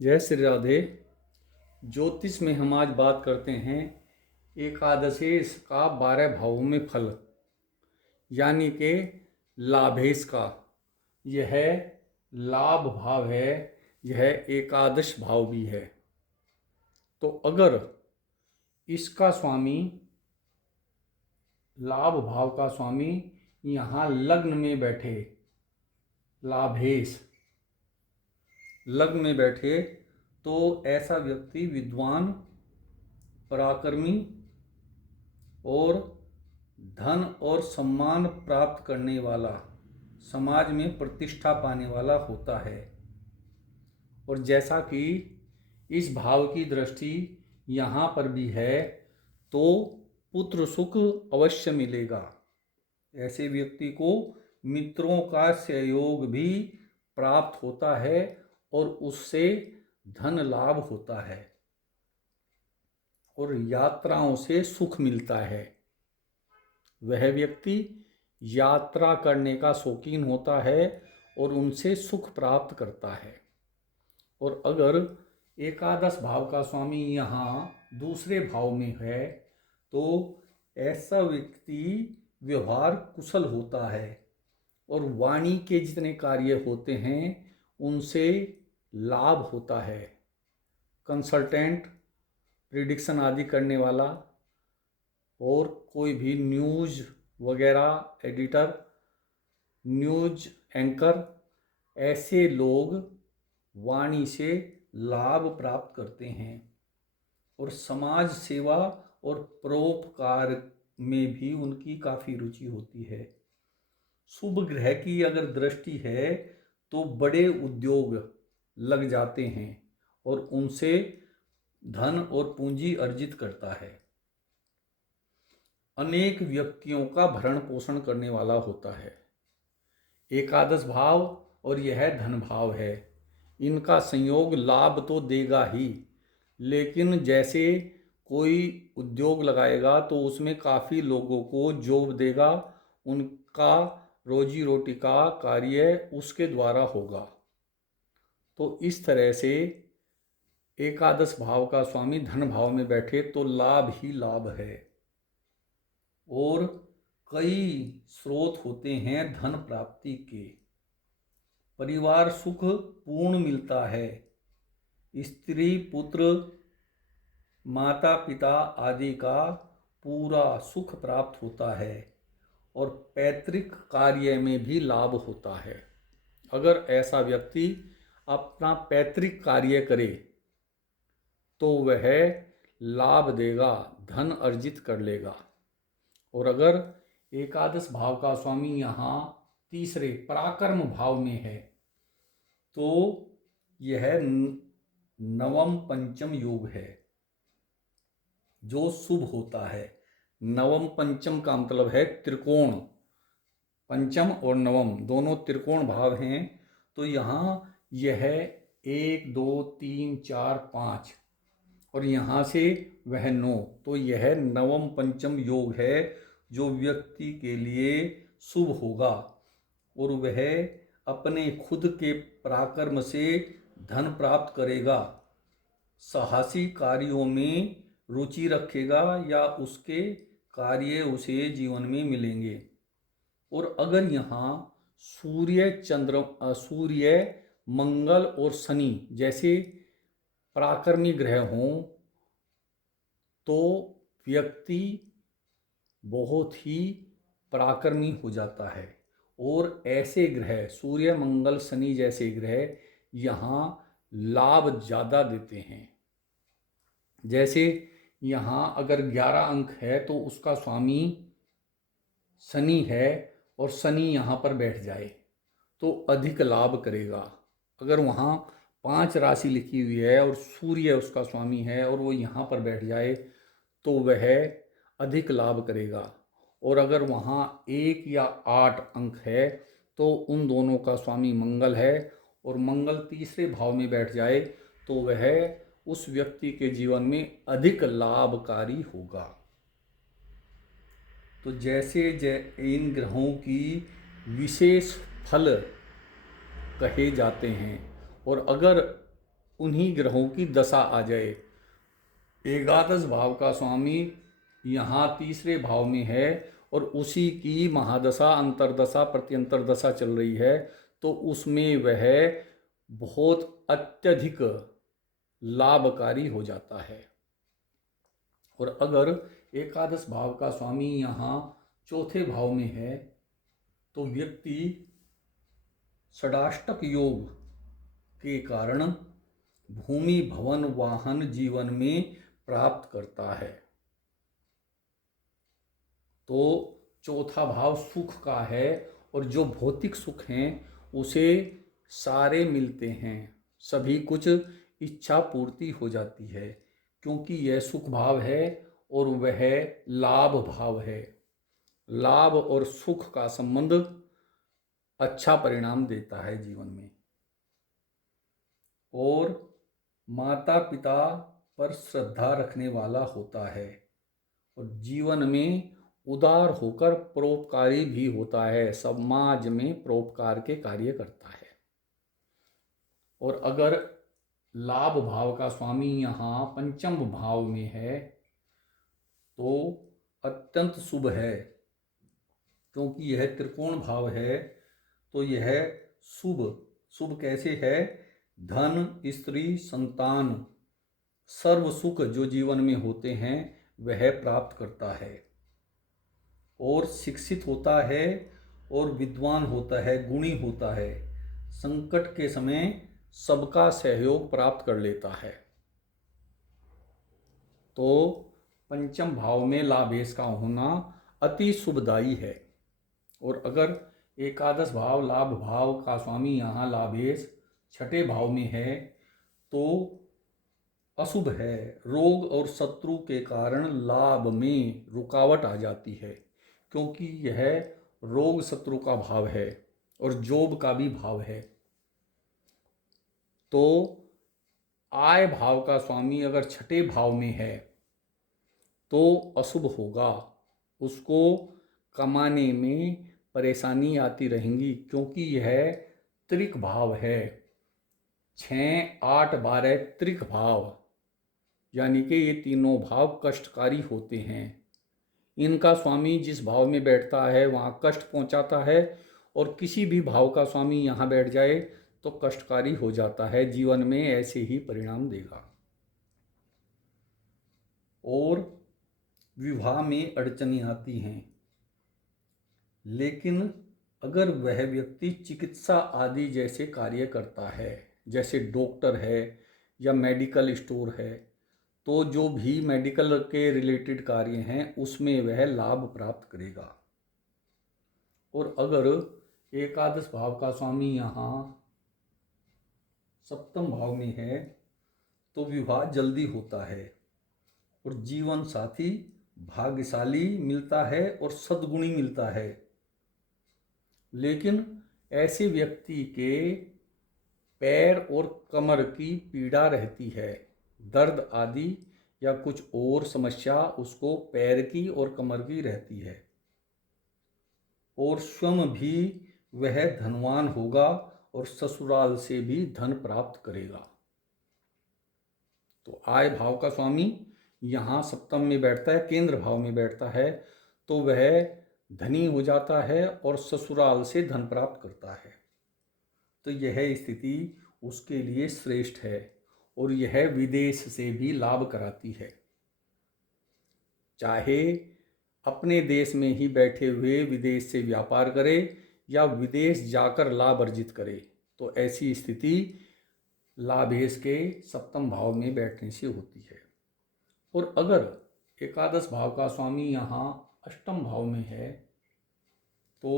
जय श्री राधे। ज्योतिष में हम आज बात करते हैं एकादशेश का 12 भावों में फल, यानी कि लाभेश का। यह लाभ भाव है, यह एकादश भाव भी है। तो अगर इसका स्वामी, लाभ भाव का स्वामी यहाँ लग्न में बैठे, लाभेश लग्न में बैठे, तो ऐसा व्यक्ति विद्वान, पराक्रमी और धन और सम्मान प्राप्त करने वाला, समाज में प्रतिष्ठा पाने वाला होता है। और जैसा कि इस भाव की दृष्टि यहाँ पर भी है, तो पुत्र सुख अवश्य मिलेगा। ऐसे व्यक्ति को मित्रों का सहयोग भी प्राप्त होता है और उससे धन लाभ होता है और यात्राओं से सुख मिलता है। वह व्यक्ति यात्रा करने का शौकीन होता है और उनसे सुख प्राप्त करता है। और अगर एकादश भाव का स्वामी यहाँ दूसरे भाव में है, तो ऐसा व्यक्ति व्यवहार कुशल होता है और वाणी के जितने कार्य होते हैं उनसे लाभ होता है। कंसल्टेंट, प्रिडिक्शन आदि करने वाला और कोई भी न्यूज़ वगैरह एडिटर, न्यूज़ एंकर, ऐसे लोग वाणी से लाभ प्राप्त करते हैं और समाज सेवा और परोपकार में भी उनकी काफ़ी रुचि होती है। शुभ ग्रह की अगर दृष्टि है तो बड़े उद्योग लग जाते हैं और उनसे धन और पूंजी अर्जित करता है। अनेक व्यक्तियों का भरण पोषण करने वाला होता है। एकादश भाव और यह धन भाव है, इनका संयोग लाभ तो देगा ही, लेकिन जैसे कोई उद्योग लगाएगा तो उसमें काफ़ी लोगों को जॉब देगा, उनका रोजी रोटी का कार्य उसके द्वारा होगा। तो इस तरह से एकादश भाव का स्वामी धन भाव में बैठे तो लाभ ही लाभ है और कई स्रोत होते हैं धन प्राप्ति के। परिवार सुख पूर्ण मिलता है, स्त्री पुत्र माता पिता आदि का पूरा सुख प्राप्त होता है और पैतृक कार्य में भी लाभ होता है। अगर ऐसा व्यक्ति अपना पैतृक कार्य करे तो वह लाभ देगा, धन अर्जित कर लेगा। और अगर एकादश भाव का स्वामी यहाँ तीसरे पराक्रम भाव में है, तो यह नवम पंचम योग है जो शुभ होता है। नवम पंचम का मतलब है त्रिकोण, पंचम और नवम दोनों त्रिकोण भाव हैं। तो यहाँ यह 1 2 3 4 5 और यहाँ से वह 9, तो यह नवम पंचम योग है जो व्यक्ति के लिए शुभ होगा और वह अपने खुद के पराक्रम से धन प्राप्त करेगा, साहसी कार्यों में रुचि रखेगा या उसके कार्य उसे जीवन में मिलेंगे। और अगर यहाँ सूर्य, मंगल और शनि जैसे पराक्रमी ग्रह हों तो व्यक्ति बहुत ही पराक्रमी हो जाता है। और ऐसे ग्रह, सूर्य मंगल शनि जैसे ग्रह यहाँ लाभ ज़्यादा देते हैं। जैसे यहाँ अगर 11 अंक है तो उसका स्वामी शनि है और शनि यहाँ पर बैठ जाए तो अधिक लाभ करेगा। अगर वहाँ 5 राशि लिखी हुई है और सूर्य उसका स्वामी है और वो यहाँ पर बैठ जाए तो वह अधिक लाभ करेगा। और अगर वहाँ 1 या 8 अंक है तो उन दोनों का स्वामी मंगल है और मंगल तीसरे भाव में बैठ जाए तो वह उस व्यक्ति के जीवन में अधिक लाभकारी होगा। तो जैसे इन ग्रहों की विशेष फल कहे जाते हैं और अगर उन्हीं ग्रहों की दशा आ जाए। एकादश भाव का स्वामी यहाँ तीसरे भाव में है और उसी की महादशा, अंतरदशा, प्रत्यंतर दशा चल रही है, तो उसमें वह बहुत अत्यधिक लाभकारी हो जाता है। और अगर एकादश भाव का स्वामी यहाँ चौथे भाव में है तो व्यक्ति षडाष्टक योग के कारण भूमि, भवन, वाहन जीवन में प्राप्त करता है। तो चौथा भाव सुख का है और जो भौतिक सुख हैं उसे सारे मिलते हैं, सभी कुछ इच्छा पूर्ति हो जाती है, क्योंकि यह सुख भाव है और वह लाभ भाव है। लाभ और सुख का संबंध अच्छा परिणाम देता है जीवन में। और माता पिता पर श्रद्धा रखने वाला होता है और जीवन में उदार होकर परोपकारी भी होता है, समाज में परोपकार के कार्य करता है। और अगर लाभ भाव का स्वामी यहाँ पंचम भाव में है तो अत्यंत शुभ है, क्योंकि यह त्रिकोण भाव है। तो यह शुभ शुभ कैसे है? धन, स्त्री, संतान, सर्व सुख जो जीवन में होते हैं वह प्राप्त करता है और शिक्षित होता है और विद्वान होता है, गुणी होता है, संकट के समय सबका सहयोग प्राप्त कर लेता है। तो पंचम भाव में लाभेश का होना अति शुभदायी है। और अगर एकादश भाव लाभ भाव का स्वामी यहाँ लाभेश छठे भाव में है तो अशुभ है। रोग और शत्रु के कारण लाभ में रुकावट आ जाती है, क्योंकि यह रोग शत्रु का भाव है और जोब का भी भाव है। तो आय भाव का स्वामी अगर छठे भाव में है तो अशुभ होगा, उसको कमाने में परेशानी आती रहेंगी, क्योंकि यह त्रिक भाव है। 6, 8, 12 त्रिक भाव, यानी कि ये तीनों भाव कष्टकारी होते हैं। इनका स्वामी जिस भाव में बैठता है वहाँ कष्ट पहुँचाता है, और किसी भी भाव का स्वामी यहाँ बैठ जाए तो कष्टकारी हो जाता है, जीवन में ऐसे ही परिणाम देगा। और विवाह में अड़चनें आती हैं, लेकिन अगर वह व्यक्ति चिकित्सा आदि जैसे कार्य करता है, जैसे डॉक्टर है या मेडिकल स्टोर है, तो जो भी मेडिकल के रिलेटेड कार्य हैं उसमें वह लाभ प्राप्त करेगा। और अगर एकादश भाव का स्वामी यहाँ सप्तम भाव में है तो विवाह जल्दी होता है और जीवन साथी भाग्यशाली मिलता है और सद्गुणी मिलता है। लेकिन ऐसे व्यक्ति के पैर और कमर की पीड़ा रहती है, दर्द आदि या कुछ और समस्या उसको पैर की और कमर की रहती है। और स्वयं भी वह धनवान होगा और ससुराल से भी धन प्राप्त करेगा। तो आय भाव का स्वामी यहाँ सप्तम में बैठता है, केंद्र भाव में बैठता है, तो वह धनी हो जाता है और ससुराल से धन प्राप्त करता है। तो यह स्थिति उसके लिए श्रेष्ठ है और यह विदेश से भी लाभ कराती है। चाहे अपने देश में ही बैठे हुए विदेश से व्यापार करे या विदेश जाकर लाभ अर्जित करे, तो ऐसी स्थिति लाभेश के सप्तम भाव में बैठने से होती है। और अगर एकादश भाव का स्वामी यहाँ अष्टम भाव में है तो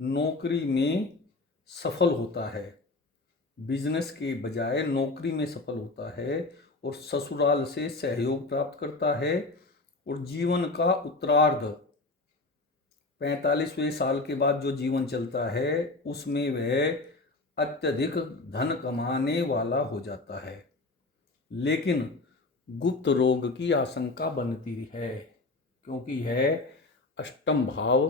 नौकरी में सफल होता है, बिजनेस के बजाय नौकरी में सफल होता है और ससुराल से सहयोग प्राप्त करता है। और जीवन का उत्तरार्ध 45वें साल के बाद जो जीवन चलता है उसमें वह अत्यधिक धन कमाने वाला हो जाता है, लेकिन गुप्त रोग की आशंका बनती है, क्योंकि यह अष्टम भाव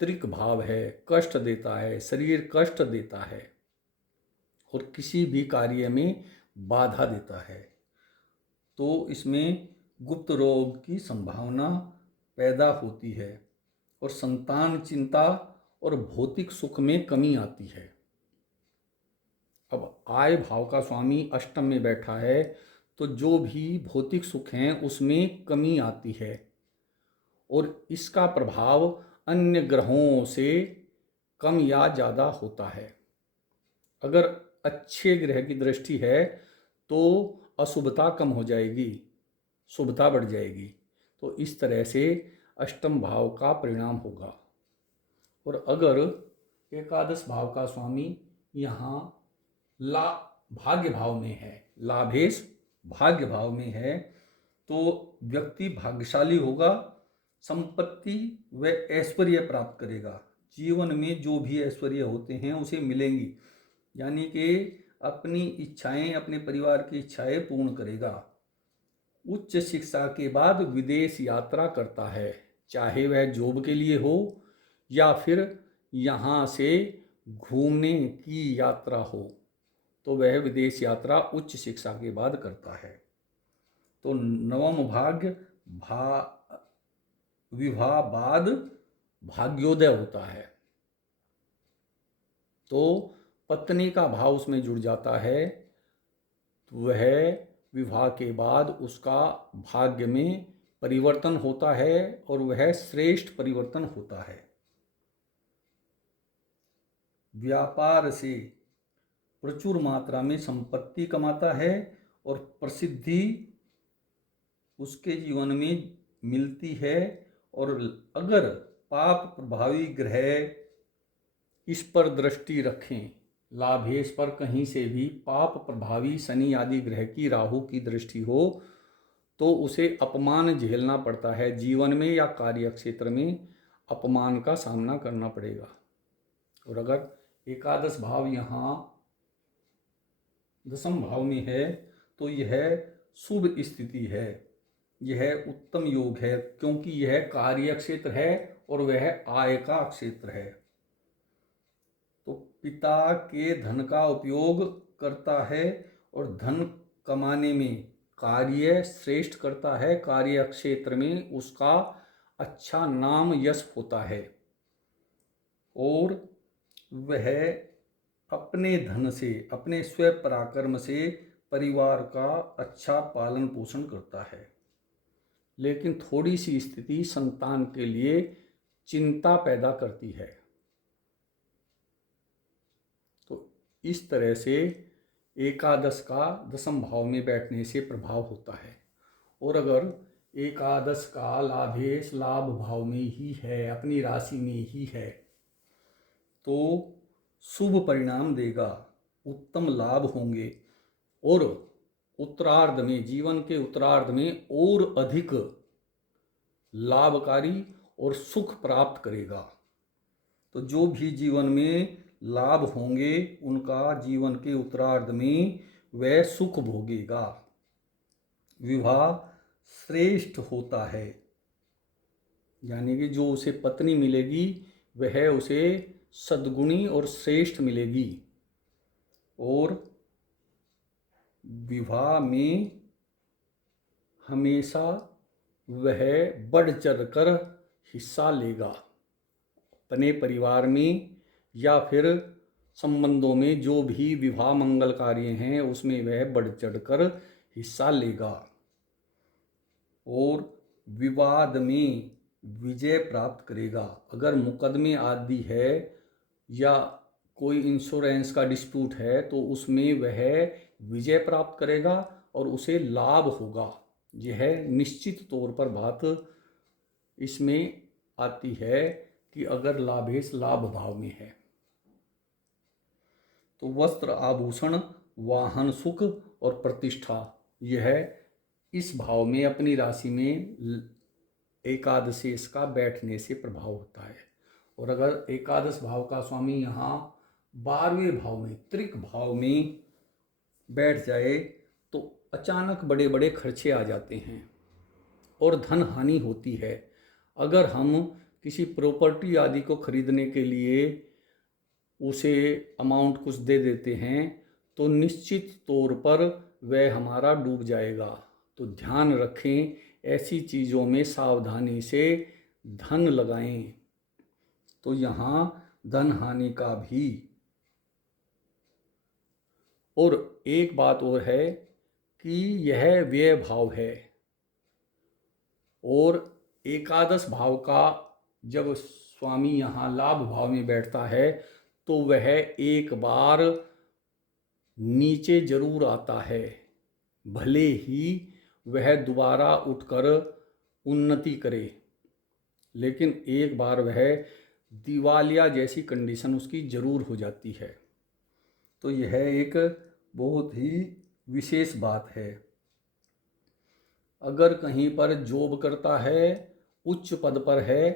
त्रिक भाव है, कष्ट देता है, शरीर कष्ट देता है और किसी भी कार्य में बाधा देता है, तो इसमें गुप्त रोग की संभावना पैदा होती है और संतान चिंता और भौतिक सुख में कमी आती है। अब आय भाव का स्वामी अष्टम में बैठा है, तो जो भी भौतिक सुख हैं उसमें कमी आती है और इसका प्रभाव अन्य ग्रहों से कम या ज़्यादा होता है। अगर अच्छे ग्रह की दृष्टि है तो अशुभता कम हो जाएगी, शुभता बढ़ जाएगी। तो इस तरह से अष्टम भाव का परिणाम होगा। और अगर एकादश भाव का स्वामी यहाँ भाग्य भाव में है, लाभेश भाग्य भाव में है, तो व्यक्ति भाग्यशाली होगा, संपत्ति व ऐश्वर्य प्राप्त करेगा। जीवन में जो भी ऐश्वर्य होते हैं उसे मिलेंगी, यानी कि अपनी इच्छाएं, अपने परिवार की इच्छाएं पूर्ण करेगा। उच्च शिक्षा के बाद विदेश यात्रा करता है, चाहे वह जॉब के लिए हो या फिर यहाँ से घूमने की यात्रा हो, तो वह विदेश यात्रा उच्च शिक्षा के बाद करता है। तो नवम भाग्य विवाह बाद भाग्योदय होता है, तो पत्नी का भाव उसमें जुड़ जाता है, तो वह विवाह के बाद उसका भाग्य में परिवर्तन होता है और वह श्रेष्ठ परिवर्तन होता है। व्यापार से प्रचुर मात्रा में संपत्ति कमाता है और प्रसिद्धि उसके जीवन में मिलती है। और अगर पाप प्रभावी ग्रह इस पर दृष्टि रखें, लाभेश पर कहीं से भी पाप प्रभावी शनि आदि ग्रह की, राहु की दृष्टि हो, तो उसे अपमान झेलना पड़ता है। जीवन में या कार्य क्षेत्र में अपमान का सामना करना पड़ेगा। और अगर एकादश भाव यहाँ दशम भाव में है तो यह शुभ स्थिति है, यह उत्तम योग है, क्योंकि यह कार्य क्षेत्र है और वह आय का क्षेत्र है। तो पिता के धन का उपयोग करता है और धन कमाने में कार्य श्रेष्ठ करता है, कार्य क्षेत्र में उसका अच्छा नाम यश होता है और वह अपने धन से, अपने स्व पराक्रम से परिवार का अच्छा पालन पोषण करता है। लेकिन थोड़ी सी स्थिति संतान के लिए चिंता पैदा करती है। तो इस तरह से एकादश का दशम भाव में बैठने से प्रभाव होता है। और अगर एकादश का लाभेश लाभ भाव में ही है, अपनी राशि में ही है, तो शुभ परिणाम देगा, उत्तम लाभ होंगे और उत्तरार्ध में, जीवन के उत्तरार्ध में और अधिक लाभकारी और सुख प्राप्त करेगा। तो जो भी जीवन में लाभ होंगे उनका जीवन के उत्तरार्ध में वह सुख भोगेगा। विवाह श्रेष्ठ होता है, यानी कि जो उसे पत्नी मिलेगी वह उसे सद्गुणी और श्रेष्ठ मिलेगी। और विवाह में हमेशा वह बढ़ चढ़कर हिस्सा लेगा, अपने परिवार में या फिर संबंधों में जो भी विवाह मंगल कार्य हैं उसमें वह बढ़ चढ़कर हिस्सा लेगा और विवाद में विजय प्राप्त करेगा। अगर मुकदमे आदि है या कोई इंश्योरेंस का डिस्प्यूट है तो उसमें वह विजय प्राप्त करेगा और उसे लाभ होगा। यह निश्चित तौर पर बात इसमें आती है कि अगर लाभेश लाभ भाव में है तो वस्त्र आभूषण वाहन सुख और प्रतिष्ठा, यह इस भाव में अपनी राशि में एकादशेश का बैठने से प्रभाव होता है। और अगर एकादश भाव का स्वामी यहाँ 12वें भाव में, त्रिक भाव में बैठ जाए तो अचानक बड़े बड़े खर्चे आ जाते हैं और धन हानि होती है। अगर हम किसी प्रॉपर्टी आदि को खरीदने के लिए उसे अमाउंट कुछ दे देते हैं तो निश्चित तौर पर वह हमारा डूब जाएगा। तो ध्यान रखें, ऐसी चीज़ों में सावधानी से धन लगाएं। तो यहाँ धन हानि का भी। और एक बात और है कि यह व्यय भाव है, और एकादश भाव का जब स्वामी यहाँ लाभ भाव में बैठता है तो वह एक बार नीचे जरूर आता है, भले ही वह दोबारा उठकर उन्नति करे, लेकिन एक बार वह दिवालिया जैसी कंडीशन उसकी जरूर हो जाती है। तो यह एक बहुत ही विशेष बात है। अगर कहीं पर जॉब करता है, उच्च पद पर है,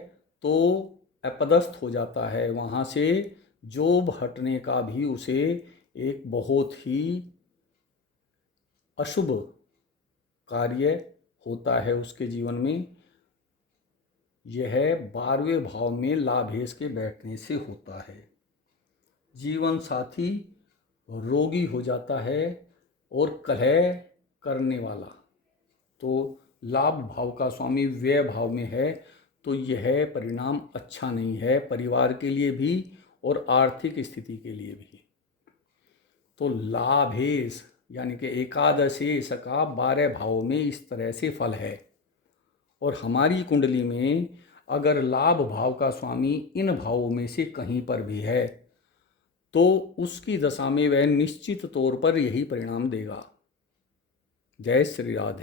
तो अपदस्थ हो जाता है, वहाँ से जॉब हटने का भी उसे एक बहुत ही अशुभ कार्य होता है उसके जीवन में। यह 12वें भाव में लाभेश के बैठने से होता है। जीवन साथी रोगी हो जाता है और कलह करने वाला। तो लाभ भाव का स्वामी व्यय भाव में है, तो यह परिणाम अच्छा नहीं है परिवार के लिए भी और आर्थिक स्थिति के लिए भी। तो लाभेश यानी कि एकादशेश का 12 भाव में इस तरह से फल है। और हमारी कुंडली में अगर लाभ भाव का स्वामी इन भावों में से कहीं पर भी है तो उसकी दशा में वह निश्चित तौर पर यही परिणाम देगा। जय श्री राधे।